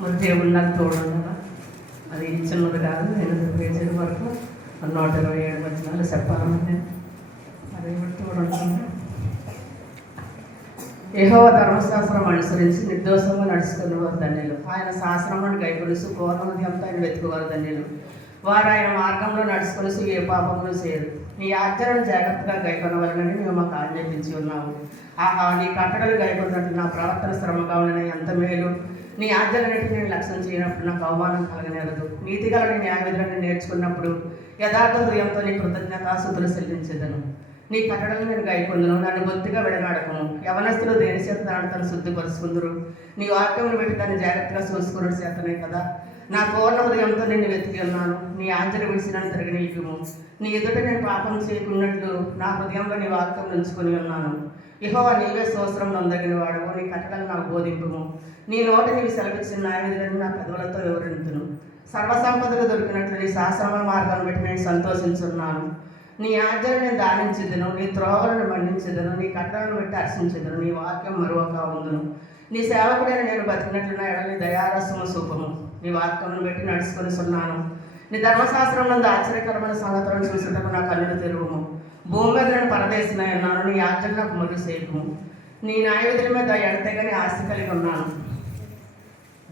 మరి దేవుడు నాకు తోడుండగా అది చిన్నది కాదు. నేను పేజీల వరకు 127 వచనాలు చెప్పాలంటే అది తోడుంటున్నా. యెహోవా ధర్మశాస్త్రం అనుసరించి నిర్దోషంగా నడుచుకునే వారు ధన్యులు. ఆయన శాస్త్రములను గైకొలుసు పూర్ణమది అంతా ఆయన వెతుకువారు ధన్యులు. వారు ఆయన మార్గంలో నడుచుకొలుసు ఏ పాపములు చేయరు. నీ ఆజ్ఞలను జాగ్రత్తగా గైకొనవలనని నువ్వు మాకు ఆజ్ఞాపించి ఉన్నావు. ఆహా, నీ కట్టడలు గైకొన్నట్టు నా ప్రవర్తన శ్రమగా ఉన్న ఎంత మేలు. నీ ఆజ్ఞలన్నింటినీ నేను లక్ష్యం చేయనప్పుడు నాకు అవమానం కలగనేరదు. నీతిగల నీ న్యాయవిధులను నేర్చుకున్నప్పుడు యథార్థ హృదయంతో నీ కృతజ్ఞతాస్తుతులు చెల్లించేదను. నీ కట్టడలు నేను గైకొందును. నన్ను బొత్తిగా విడనాడకము. యవనస్తులు దేని చేత తను శుద్ధిపరుచుకుందరు. నీ వాక్యమును పెట్టి దాన్ని జాగ్రత్తగా చూసుకున్న చేతనే కదా. నా పూర్ణ హృదయంతో నేను వెతికి ఉన్నాను. నీ ఆజ్ఞను విడిచి నన్ను తిరగనీయకుము. నీ ఎదుట నేను పాపం చేయకున్నట్లు నా హృదయంలో నీ వాక్యం ఉంచుకొని ఉన్నాను. యెహోవా, నీవే స్తోత్రం నొందగిన వాడు. నీ కట్టడలు నాకు బోధింపుము. నీ నోట నీవు సెలవిచ్చిన న్యాయవిధులను నా పెదవులతో వివరింతును. సర్వసంపదలు దొరికినట్లు నీ శాస్త్రమ మార్గాన్ని బట్టి నేను సంతోషించున్నాను. నీ ఆజ్ఞను నేను దానించేదను. నీ త్రోవలను మన్నించేదను. నీ కట్టడలను బట్టి హర్షించేదను. నీ వాక్యం మరొక ఉందును. నీ సేవకుడైన నేను బతికినట్లు నా ఎడల నీ దయారసము సూపము. నీ వాక్యమును బట్టి నడుచుకొని ఉన్నాను. నీ ధర్మశాస్త్రం నందు ఆశ్చర్యకరమైన సంగతులను చూసేటప్పుడు నా కన్నులు తెరువుము. భూమి మీద నేను పరదేశిన ఉన్నాను. నీ ఆజ్ఞలు నాకు మొదలు చేయకుము. నీ న్యాయవిధుల మీద ఎడతెగని ఆస్తి కలిగి ఉన్నాను.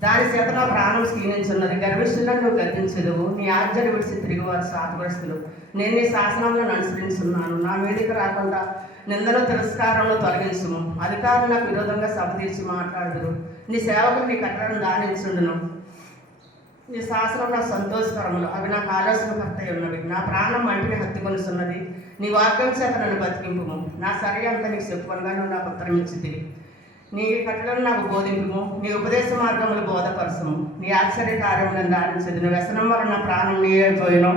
దాని చేత నా ప్రాణం క్షీణించున్నది. గర్విష్ఠులను నువ్వు గర్వించదువు. నీ ఆజ్ఞలు విడిచి తిరిగి వారు శాపగ్రస్తులు. నేను నీ శాసనాలను అనుసరిస్తున్నాను. నా మీదకి రాకుండా నిందలు తిరస్కారంలో తొలగించుము. అధికారులు నాకు విరోధంగా సభ తీర్చి మాట్లాడుదురు. నీ సేవకులు నీ కట్టడను దానించుండును. నీ శాసనం నాకు సంతోషకరములు. అవి నాకు ఆలోచనకర్తయి ఉన్నవి. నా ప్రాణం మంటిని హత్తుకొనిస్తున్నది. నీ వాక్యం చేత నన్ను బతికింపుము. నా సరి అంతా నీకు చెప్పుకొనగా నువ్వు నాకు ఉత్తరం ఇచ్చితివి. నీ కట్టడలను నాకు బోధింపుము. నీ ఉపదేశ మార్గములు బోధపరచము. నీ ఆశ్చర్య కార్యములను దానించదును. వ్యసనం వలన నా ప్రాణం నీరైపోయిను.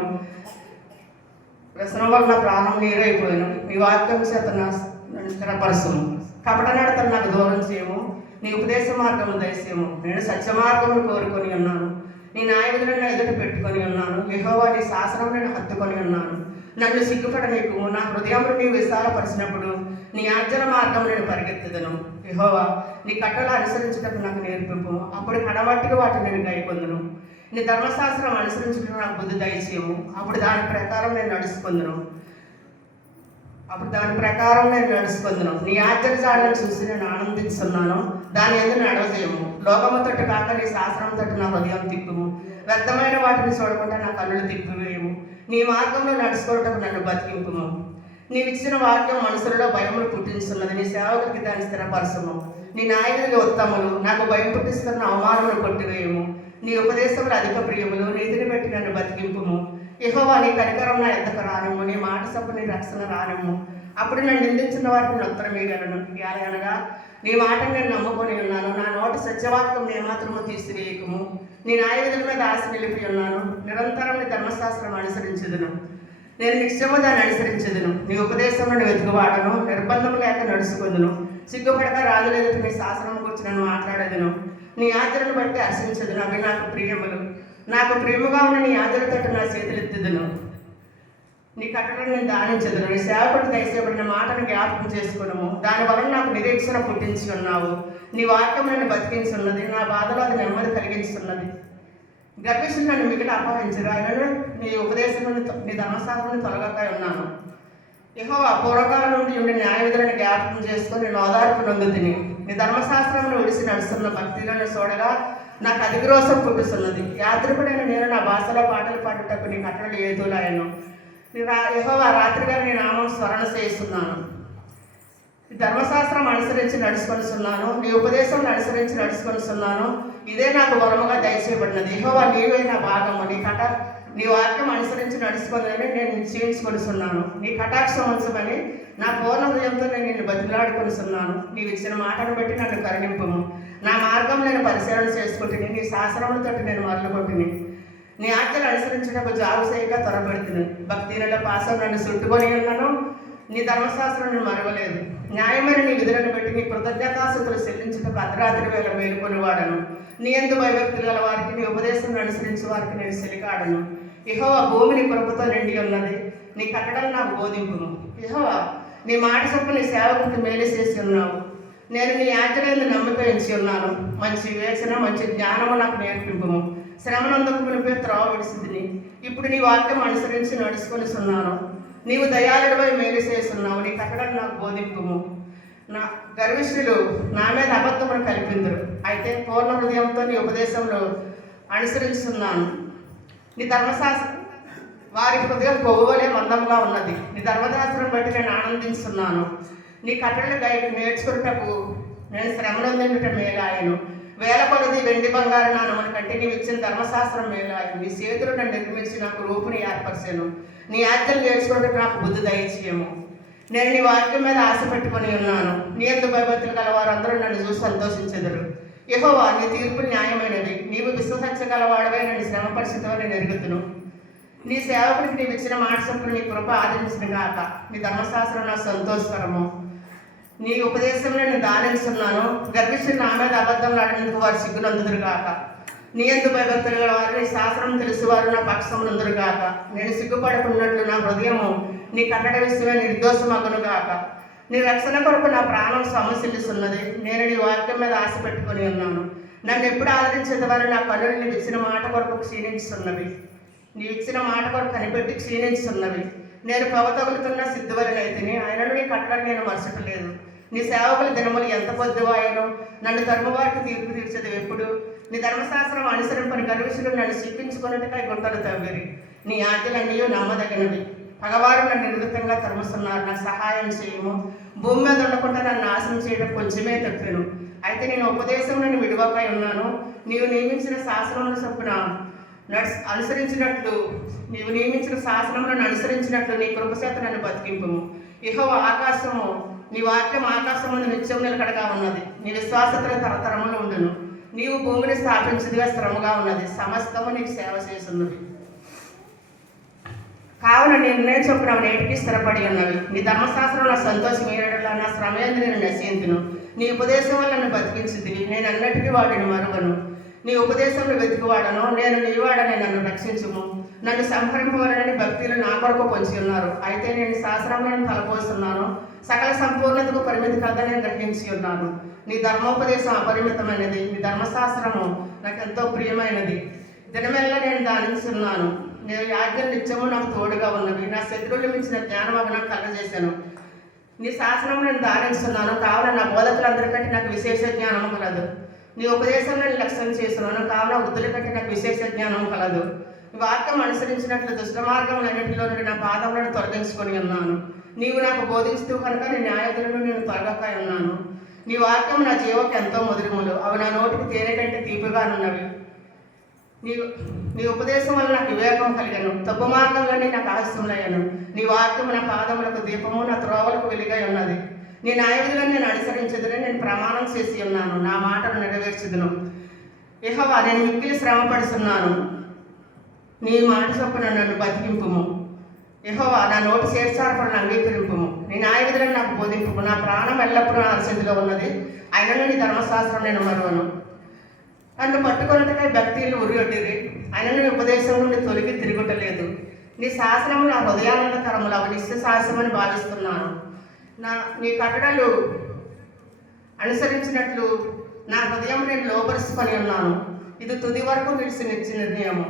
నీ వాక్యం చేత నన్ను స్థిరపరచము. కపట నడతలు నాకు దూరం చేయము. నీ ఉపదేశ మార్గములు దయచేయము. నేను సత్య మార్గమును కోరుకొని ఉన్నాను. నీ న్యాయవిధులను ఎదుట పెట్టుకొని ఉన్నాను. యెహోవా, నీ శాసనం నేను హత్తుకొని ఉన్నాను. నన్ను సిగ్గుపడనీయకుము. నా హృదయమును నీవు విశాలపరిచినప్పుడు నీ ఆజ్ఞల మార్గం నేను పరిగెత్తుదను. యెహోవా, నీ కట్టలు అనుసరించుటకు నాకు నేర్పింపు. అప్పుడు కడమట్టిగా వాటిని నేను గైకొందును. నీ ధర్మశాస్త్రం అనుసరించుటకు నాకు బుద్ధి దయచేయము. అప్పుడు దాని ప్రకారం నేను నడుచుకుందును. నీ ఆజ్ఞల జాడలను చూసి నేను ఆనందిస్తున్నాను. దాని ఎందుకు నడవజేయము. లోకముతో కాక నీ శాస్త్రంతో నా హృదయం తిప్పుము. వ్యర్థమైన వాటిని చూడకుండా నా కన్నులు తిప్పివేయము. నీ మార్గంలో నడుచుకోవటకు నన్ను బతికింపుము. నీవు ఇచ్చిన వాక్యం మనుషులలో భయములు పుట్టించున్నది. నీ సేవకుడికి దాన్ని స్థిరపరచము. నీ న్యాయవిధులు ఉత్తములు. నాకు భయం పుట్టిస్తున్న అవమానములు కొట్టివేయము. నీ ఉపదేశములు అధిక ప్రియములు. నీతిని బట్టి నన్ను బతికింపుము. యెహోవా, నీ కనికరం నా ఎద్దకు రానిమ్ము. నీ మాట సప్పు నీ రక్షణ రానిమ్ము. అప్పుడు నన్ను నిందించిన వారిని ఉత్తరం వేయగలను. అనగా నీ మాటను నేను నమ్ముకొని ఉన్నాను. నా నోటి సత్యవాక్యం ఏమాత్రము తీసివేయకము. నీ న్యాయవిధుల మీద ఆశ నిలిపి ఉన్నాను. నిరంతరం నీ ధర్మశాస్త్రం అనుసరించదును. నేను నిశ్చయము దాన్ని అనుసరించదును. నీ ఉపదేశములను వెతుకువాడను. నిర్బంధం లేక నడుచుకుందును. సిగ్గుపడక రాజుల ఎదుట నీ శాసనం గురించి నన్ను మాట్లాడదును. నీ ఆజ్ఞలను బట్టి హర్షించదును. అవి నాకు ప్రియములు. నాకు ప్రియముగా ఉన్న నీ ఆజ్ఞలతో నా చేతులెత్తుదును. నీ కట్టడను నేను దానించదును. నీ సేవకుడు దయచేయబడిన మాటను జ్ఞాపకం చేసుకున్నాము. దానివల్ల నాకు నిరీక్షణ పుట్టించి ఉన్నావు. నీ వాక్యం నన్ను బతికించి ఉన్నది. నా బాధలో అది నెమ్మది కలిగించున్నది. గర్విష్ఠులు నన్ను మిగిలి అపహరించరు. ఆయనను నీ ఉపదేశంలోని నీ ధర్మశాస్త్రాన్ని తొలగక ఉన్నాను. యెహోవా, పూర్వకాలం నుండి ఉండి న్యాయవిధులను జ్ఞాపకం చేసుకొని నేను ఓదార్పు నొందుతిని. నీ ధర్మశాస్త్రమును విడిచి నడుస్తున్న భక్తులను చూడగా నాకు అధిగ్రోసం పుట్టుతున్నది. యాత్రికుడైన నేను నా భాషలో పాటలు పాడుటకు నీ కట్టడలు ఏదులాయను. యెహోవా, రాత్రిగా నీ నామం స్మరణ చేస్తున్నాను. నీ ధర్మశాస్త్రం అనుసరించి నడుచుకొనిస్తున్నాను. నీ ఉపదేశం అనుసరించి నడుచుకొనిస్తున్నాను. ఇదే నాకు వరముగా దయచేయబడినది. యెహోవా, నీవే నా భాగము. నీ వాక్యం అనుసరించి నడుచుకోవాలని నేను నిశ్చయించుకొనిస్తున్నాను. నీ కటాక్షం ఉంచమని నా పూర్ణ హృదయంతో నేను నిన్ను బతిలాడుకొనిస్తున్నాను. నీవు ఇచ్చిన మాటను బట్టి నన్ను కరుణింపుము. నా మార్గం నేను పరిశీలన చేసుకుంటుని. నీ శాసనములతో నేను మొదలుకొంటుని. నీ ఆజ్ఞలు అనుసరించడానికి జాగు చేయక త్వరపెడుతుంది. భక్తిలో పాసం నన్ను చుట్టుకొని ఉన్నాను. నీ ధర్మశాస్త్రాన్ని మరవలేదు. న్యాయమైన నీ విధులను బట్టి నీ కృతజ్ఞతాస్తుతులు చెల్లించుటకు అర్ధరాత్రి వేళ మేలుకొని వాడను. నీ యందు భయభక్తులు గల వారికి, నీ ఉపదేశం అనుసరించి వారికి నేను చెలికాడను. యెహోవా, భూమిని కృపతో నిండి ఉన్నది. నీ కట్టడలు నాకు బోధింపును. యెహోవా, నీ మాట చొప్పున నీ సేవకుడికి మేలు చేసి ఉన్నావు. నేను నీ ఆజ్ఞలను నమ్మికయించి ఉన్నాను. మంచి వివేచన మంచి జ్ఞానము నాకు నేర్పింపుము. శ్రమనందుకు పిలిపే త్రోవ విడిసిదిని. ఇప్పుడు నీ వాక్యం అనుసరించి నడుచుకొని ఉన్నాను. నీవు దయాళుడిపై మేలు చేస్తున్నావు. నీ కట్టడలు నాకు బోధింపుము. నా గర్విష్ఠులు నా మీద అబద్ధమును కల్పిందురు. అయితే పూర్ణ హృదయంతో నీ ఉపదేశంలో అనుసరిస్తున్నాను. నీ ధర్మశాస్త్రం వారి హృదయం కొవ్వులే మందంగా ఉన్నది. నీ ధర్మశాస్త్రం బట్టి నేను ఆనందిస్తున్నాను. నీ కట్టడలు నేర్చుకున్నటకు నేను శ్రమనందుట మేలాయను. వేల కొలది వెండి బంగారు నాణముల కంటే నీవు ఇచ్చిన ధర్మశాస్త్రం మేలాయను. నీ చేతులు నన్ను నిర్మించి నాకు రూపుని ఏర్పరిచాను. నీ ఆజ్ఞలు నేర్చుకున్నట్టు నాకు బుద్ధి దయచేయము. నేను నీ వాక్యం మీద ఆశ పెట్టుకొని ఉన్నాను. నీ యందు భయభక్తులు గల వారందరూ నన్ను చూసి సంతోషించెదరు. యెహోవా, నీ తీర్పులు న్యాయమైనవి. నీవు విశ్వసత్య గలవాడవై నన్ను శ్రమపరిచితవని నెరుగుతును. నీ సేవకుడికి నీవు ఇచ్చిన మాట చొప్పున నీ కృప ఆదరించిన గాక. నీ ధర్మశాస్త్రం నాకు సంతోషకరము. నీ ఉపదేశంలో నేను దానిస్తున్నాను. గర్విష్ఠులు నా మీద అబద్ధంలో ఆడినందుకు వారు సిగ్గునందుదురు గాక. నీ యందు భయభక్తులు గల వారు నీ శాస్త్రం తెలుసువారు నా పక్షమునందురు గాక. నేను సిగ్గుపడకున్నట్లు నా హృదయము నీ కట్టడ విషయమే నిర్దోషమగును గాక. నీ రక్షణ కొరకు నా ప్రాణం సమస్యలుస్తున్నది. నేను నీ వాక్యం మీద ఆశ పెట్టుకొని ఉన్నాను. నన్ను ఎప్పుడు ఆదరించేదవారు నా కన్నులు నీవు ఇచ్చిన మాట కొరకు క్షీణించుతున్నవి. నీవు ఇచ్చిన మాట కొరకు కనిపెట్టి క్షీణించుతున్నవి. నేను పొగ తగులుతున్న సిద్ధువలనైతిని, ఆయనను నీ కట్టడలు నేను మరచటలేదు. నీ సేవకుల దినములు ఎంత పొద్దువాయను. నన్ను తరుమువారికి తీర్పు తీర్చేది ఎప్పుడు. నీ ధర్మశాస్త్రం అనుసరింపని గర్విష్ఠులు నన్ను శిక్షించుకున్నట్టుగా గుంటలు తవ్విరి. నీ ఆజ్ఞలన్నీ నమ్మదగినవి. పగవారు నన్ను నిర్మితంగా తరుముస్తున్నారు. నాకు సహాయం చేయము. భూమి మీద ఉండకుండా నన్ను నాశనం చేయడం కొంచెమే తప్పాను. అయితే నేను ఉపదేశం నన్ను విడువకై ఉన్నాను. నీవు నియమించిన శాస్త్రమును చొప్పున అనుసరించినట్లు శాసనములను అనుసరించినట్లు నీ కృపచేత నన్ను బతికింపుము. యెహోవా, ఆకాశము నీ వాక్యం ఆకాశం ముందు నిత్యం నిలకడగా ఉన్నది. నీ విశ్వాసతలు తరతరములు ఉండును. నీవు భూమిని స్థాపించదిగా స్థిరముగా ఉన్నది. సమస్తము నీకు సేవ చేస్తున్నది. కావున నిర్ణయం చొప్పున నేటికి స్థిరపడి ఉన్నవి. నీ ధర్మశాస్త్రం నా సంతోషం ఏడలా నా శ్రమయందు నేను నశింతును. నీ ఉపదేశం వల్ల నన్ను బతికించుదివి. నేను అన్నిటికీ వాడిని మరువను. నీ ఉపదేశంలో వెతికివాడను. నేను నీవాడని నన్ను రక్షించుము. నన్ను సంహరింపవాలని భక్తులు నా కొరకు పొంచి ఉన్నారు. అయితే నేను శాస్త్రములను తలపోస్తున్నాను. సకల సంపూర్ణతకు పరిమితి కదని గ్రహించి ఉన్నాను. నీ ధర్మోపదేశం అపరిమితమైనది. నీ ధర్మశాస్త్రము నాకు ఎంతో ప్రియమైనది. దినమెల్లా నేను ధ్యానించున్నాను. నేను ఆజ్ఞలు నిత్యము నాకు తోడుగా ఉన్నవి. నా శత్రువులు మించిన జ్ఞానం అవి నాకు కలగజేశాను. నీ శాసనం నేను ధ్యానిస్తున్నాను. కావున నా బోధకులందరికంటే నాకు విశేష జ్ఞానము కలదు. నీ ఉపదేశం నేను లక్ష్యం చేస్తున్నాను. కావున వృద్ధుల కంటే నాకు విశేష జ్ఞానం కలదు. నీ వాక్యం అనుసరించినట్లు దుష్ట మార్గములన్నింటిలో నుండి నా పాదములను తొలగించుకొని ఉన్నాను. నీవు నాకు బోధిస్తూ కనుక నీ న్యాయధులను నేను తొలగక ఉన్నాను. నీ వాక్యం నా జీవకు ఎంతో మధురములు. అవి నా నోటికి తేనె కంటే తీపిగానున్నవి. నీ ఉపదేశం వల్ల నాకు వివేకం కలిగాను. తప్పు మార్గంలోనే నాకు ఆలస్యములయ్యాను. నీ వాక్యము నా పాదములకు దీపము, నా త్రోవలకు వెలుగై ఉన్నది. నీ న్యాయవిధులను నేను అనుసరించదునని నేను ప్రమాణం చేసి ఉన్నాను. నా మాటను నెరవేర్చుదును. యెహోవా, నేను మిక్కిలి శ్రమపడుతున్నాను. నీ మాట చొప్పున నన్ను బతికింపుము. యెహోవా, నా నోటి చేర్చార్పణను అంగీకరింపుము. నీ న్యాయవిధులను నాకు బోధింపుము. నా ప్రాణం ఎల్లప్పుడూ నా అరచేతిలో ఉన్నది. అయినను నీ ధర్మశాస్త్రం నేను మరువను. నన్ను పట్టుకొనుటకై భక్తులు ఉరియొట్టిరి. అయినను నీ ఉపదేశం నుండి తొలగి తిరుగుటలేదు. నీ శాసనము నా హృదయానందకరములు. అవి నిత్య శాసనమని భావిస్తున్నాను. నీ కట్టడలు అనుసరించినట్లు నా హృదయం నేను లోపరుచుకొని ఉన్నాను. ఇది తుది వరకు నిలిచి నిర్ణయము.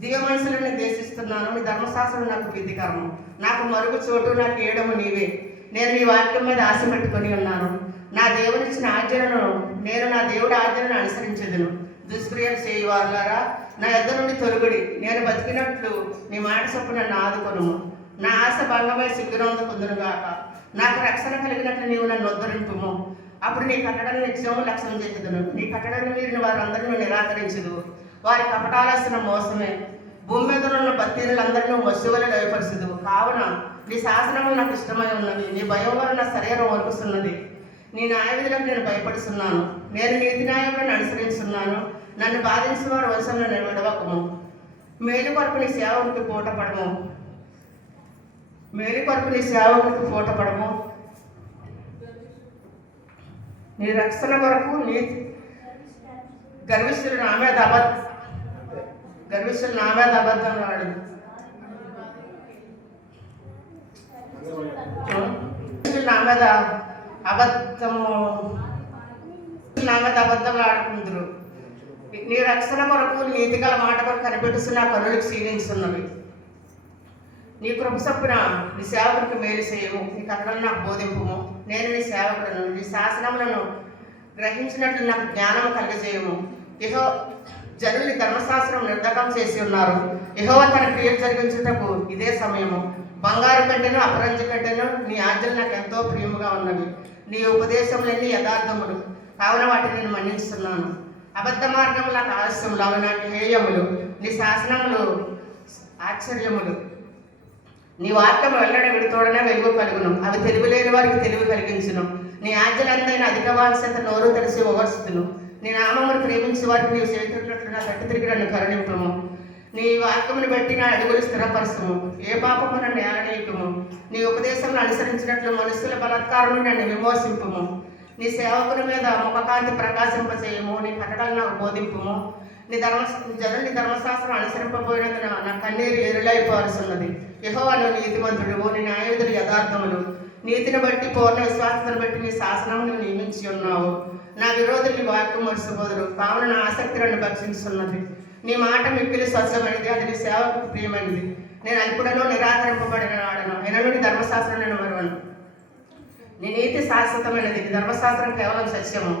దివ్య మనుషులను దేశిస్తున్నాను. నీ ధర్మశాస్త్రం నాకు ప్రీతికరము. నాకు మరుగు చోటు, నాకు ఏడము నీవే. నేను నీ వాక్యం మీద ఆశ పెట్టుకొని ఉన్నాను. నా దేవునిచ్చిన ఆజ్ఞలను నేను నా దేవుడి ఆజ్ఞలను అనుసరించదును. దుష్క్రియలు చేయువారులారా, నా యొద్ద నుండి తొలగుడి. నేను బతికినట్లు నీ మాట చొప్పున నన్ను ఆదుకొనుము. నా ఆశ భంగమై సిగ్గునందుకుందునుగాక. నాకు రక్షణ కలిగినట్లు నీవు నన్ను ఉద్ధరింపుము. అప్పుడు నీ కట్టడలను నిత్యము లక్ష్యం చేసేదును. నీ కట్టడలను మీరిన వారందరూ నిరాకరించదు. వారి కపటాలసిన మోసమే. భూమి మీద ఉన్న భక్తులందరినీ వస్తువులు భయపరచదు. కావున నీ శాసనములు నాకు ఇష్టమై ఉన్నవి. నీ భయం వల్ల నా శరీరం వరుకుతున్నది. నీ న్యాయవిధులకు నేను భయపడుతున్నాను. నేను నీతి న్యాయములను అనుసరిస్తున్నాను. నన్ను బాధించిన వారి వంశంలో నేను విడవకము. మేలు కొరకు నీ సేవకుడికి పూటపడము. మేలు కొరకు నీ సేవకుడికి పూటపడము. నీ రక్షణ కొరకు నీ గర్విష్ఠులు నా మీద అబద్ధం రాడు. నా మీద అబద్ధము నా మీద అబద్ధంగా ఆడుకుందరు. నీ రక్షణ కొరకు నీతి గల మాట కొరకు కనిపెట్టుస్తున్న కనులు క్షీణించున్నవి. నీ కృప చొప్పున నీ సేవకుడికి మేలు చేయము, నీ కథలను నాకు బోధింపుము. నేను నీ సేవకులను నీ శాసనములను గ్రహించినట్లు నాకు జ్ఞానం కలగజేయము. జనులు ధర్మశాస్త్రం నిర్ధకం చేసి ఉన్నారు. యెహోవా తన క్రియలు జరిగించుటకు ఇదే సమయము. బంగారు కంటేను అపరంజి కంటేను నీ ఆజ్ఞలు నాకు ఎంతో ప్రియముగా ఉన్నవి. నీ ఉపదేశములన్నీ యథార్థములు కావున వాటిని నేను మన్నిస్తున్నాను. అబద్ధ మార్గములు నాకు ఆలస్యములు, అవి నాకు హేయములు. నీ శాసనములు ఆశ్చర్యములు. నీ వాక్యం వెల్లడి విడితోడనే వెలుగు కలుగును, అవి తెలివి లేని వారికి తెలివి కలిగించును. నీ ఆజ్ఞలంతైన అధిక వాత్సల్యత నోరు తెరిచి ఓవర్చుతును. నీ నామమును ప్రేమించే వారికి నీవు చేతున్నట్లు నా తట్టు తిరిగి నన్ను కరుణింపుము. నీ వాక్యమును బట్టి నా అడుగులు స్థిరపరచుము, ఏ పాపము నన్ను ఏలనీయకుము. నీ ఉపదేశమును అనుసరించినట్లు మనుషుల బలాత్కారము నన్ను విమోచింపుము. నీ సేవకుని మీద ముఖకాంతి ప్రకాశింపచేయము, నీ కట్టడలు నాకు బోధింపుము. నీ ధర్మశాస్త్రం అనుసరింపబోయినందున నా కన్నీరు ఏరులైపోవలసిన్నది. యెహోవా నువ్వు నీతిమంతుడువు, నీ న్యాయవిధులు యథార్థములు. నీతిని బట్టి పూర్ణ విశ్వాసతను బట్టి నీ శాసనమును నియమించి ఉన్నావు. నా విరోధులు నీ వాక్యం మరుసబోదురు, కావున నా ఆసక్తి నన్ను భక్షించున్నది. నీ మాట మిక్కిలి స్వచ్ఛమైనది, అది నీ సేవకు ప్రియమైనది. నేను అల్పుడను నిరాకరింపబడిన వాడను, ఎనను నీ ధర్మశాస్త్రం నేను మరువను. నీ నీతి శాశ్వతమైనది, నీ ధర్మశాస్త్రం కేవలం సత్యము.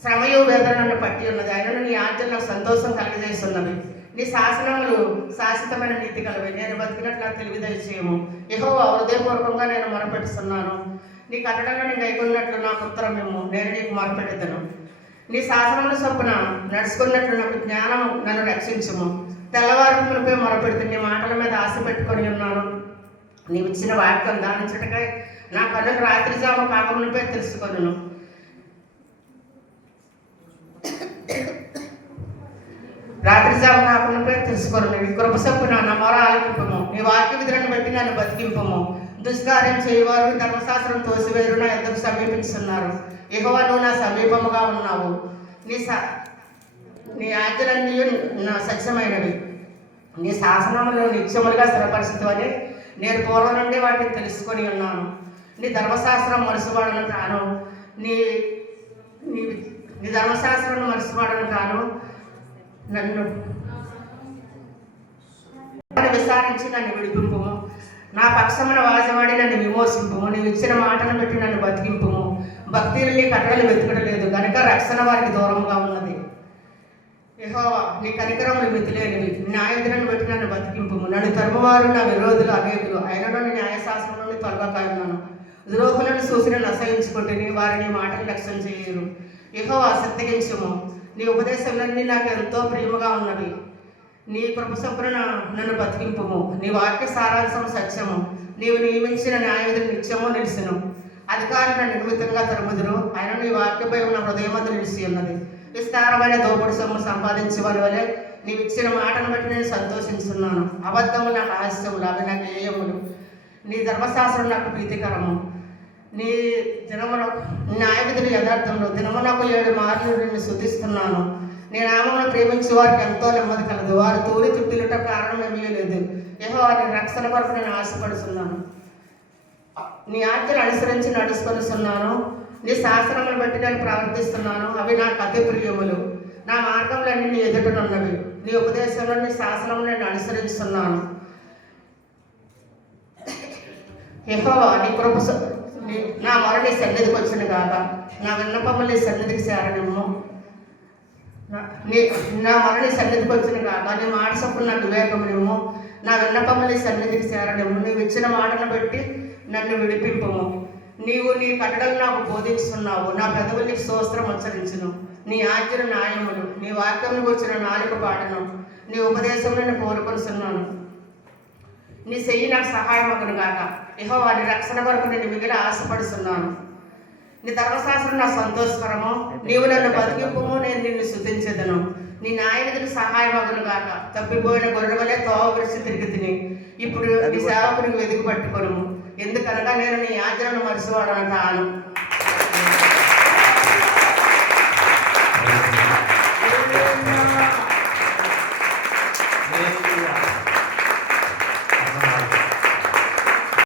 శ్రమయు వేదన నన్ను పట్టి ఉన్నది, అయినను నీ ఆజ్ఞలు నాకు సంతోషం కలిగజేస్తున్నవి. నీ శాసనములు శాశ్వతమైన నీతి కలవి. నేను బతికినట్లు తెలివి దయచేయము. యెహోవా హృదయపూర్వకంగా నేను మొరపెట్టుస్తున్నాను. నీ కట్టడలను గైకొన్నట్లు నాకు ఉత్తరమేమో, నేను నీకు మొరపెట్టుదను. నీ శాసనముల చొప్పున నడుచుకున్నట్లు నాకు జ్ఞానం నన్ను రక్షించుము. తెల్లవారు మునిపై మొరపెడుతూ నీ మాటల మీద ఆశ పెట్టుకొని ఉన్నాను. నీవు ఇచ్చిన వాక్యం దానించటకై నా కన్నులు రాత్రి జాము కాకమునిపై తెలుసుకొనును. రాత్రిజాము కాకుండా తెలుసుకోను. నీ కృప చొప్పున నా మొర ఆలకింపము, నీ వాక్య విధులను బట్టి నన్ను బతికింపము. దుష్కార్యం చేయవారు ధర్మశాస్త్రం తోసివేరు నా ఎద్దకు సమీపిస్తున్నారు. యెహోవా నువ్వు నా సమీపముగా ఉన్నావు. నీ ఆజ్ఞలన్నీ నా సత్యమైనవి. నీ శాసనములు నిత్యములుగా స్థిరపరుచుతవని నేను పూర్వం నుండి వాటిని తెలుసుకొని ఉన్నాను. నీ ధర్మశాస్త్రం మరుసువాడను కాను, నీ ధర్మశాస్త్రం మరుసువాడను కాను. నన్ను విచారించి నన్ను విడిపింపుము. నా పక్షమున వాజవాడి నన్ను విమోచింపుము. నీవు ఇచ్చిన మాటను బట్టి నన్ను బతికింపుము. భక్తులు నీ కట్టడలు వెతుకడలేదు కనుక రక్షణ వారికి దూరంగా ఉన్నది. యెహోవా నీ కనికరములు మితిలేనివి. న్యాయవిధులను బట్టి నన్ను బతికింపుము. నన్ను తరుమువారు నా విరోధులు అనేకులు, అయినను నీ న్యాయశాస్త్రం నుండి తొలగకాయన్నాను. ద్రోహులను చూసి నన్ను అసహించుకుంటుని వారిని మాటలు లక్ష్యం చేయరు. యెహోవా సత్యగించుము. నీ ఉపదేశాలన్నీ నాకు ఎంతో ప్రియముగా ఉన్నవి. నీ కృప చొప్పున నన్ను బతికింపుము. నీ వాక్య సారాంశం సత్యము. నీవు నియమించిన న్యాయవిధులు నిత్యము నిలిచును. అధికారులను నిర్మితంగా తరుముదురు, ఆయన నీ వాక్య భయం నా హృదయమందు నిలిచి ఉన్నది. విస్తారమైన దోపుడు సొమ్ము సంపాదించే వారి వలె నీవు ఇచ్చిన మాటను బట్టి నేను సంతోషిస్తున్నాను. అబద్ధము నాకు హాస్యములు, అవి నాకు ఏయములు. నీ ధర్మశాస్త్రం నాకు ప్రీతికరము. నీ న్యాయవిధులు యథార్థంలో దినమునకు 7 మార్లు నిన్ను స్తుతిస్తున్నాను. నీ నామమును ప్రేమించే వారికి ఎంతో నెమ్మది కలదు. వారు తూలి చుట్టిలుట కారణం ఏమీ లేదు. యెహోవా నీ రక్షణ కొరకు నేను ఆశపడుతున్నాను. నీ ఆజ్ఞలు అనుసరించి నడుచుకొనిస్తున్నాను. నీ శాస్త్రములను బట్టి నేను ప్రవర్తిస్తున్నాను. అవి నాకు అతి ప్రియములు. నా మార్గములన్నీ నీ ఎదుటనున్నవి. నీ ఉపదేశంలో నీ శాసనములు నేను అనుసరిస్తున్నాను. యెహోవా నీ కృప నా మొర నీ సన్నిధికి వచ్చిన కాక, నా విన్నపములు నీ సన్నిధికి చేరనిమ్ము. నా మొర నీ సన్నిధికి వచ్చిన కాక, నీ మాట చొప్పున నాకు వివేకమునిమ్ము. నా విన్నపములు నీ సన్నిధికి చేరనిమ్ము. నీవు ఇచ్చిన మాటను బట్టి నన్ను విడిపింపుము. నీవు నీ కట్టడలు నాకు బోధిస్తున్నావు. నా పెదవులు నీకు స్తోత్రం ఉచ్చరించును. నీ ఆజ్ఞలు న్యాయములు. నీ వాక్యమును కూర్చున్న నాలుక పాటను. నీ ఉపదేశంలో నేను కోరుకొనిస్తున్నాను. నీ చెయ్యి నాకు సహాయమగును గాక. యెహోవా నీ రక్షణ కొరకు నేను మిగిలి ఆశపడుతున్నాను. నీ ధర్మశాస్త్రం నా సంతోషకరము. నీవు నన్ను బతికింపుము, నేను నిన్ను స్తుతించెదను. నీ న్యాయవిధులు సహాయమగును గాక. తప్పిపోయిన గొర్రె వలె తోవ విడిచి తిరిగి తిని ఇప్పుడు నీ సేవకునికి వెతికి పట్టుకొను. ఎందుకనగా నేను నీ ఆజ్ఞలను మరిచివాడను కాను.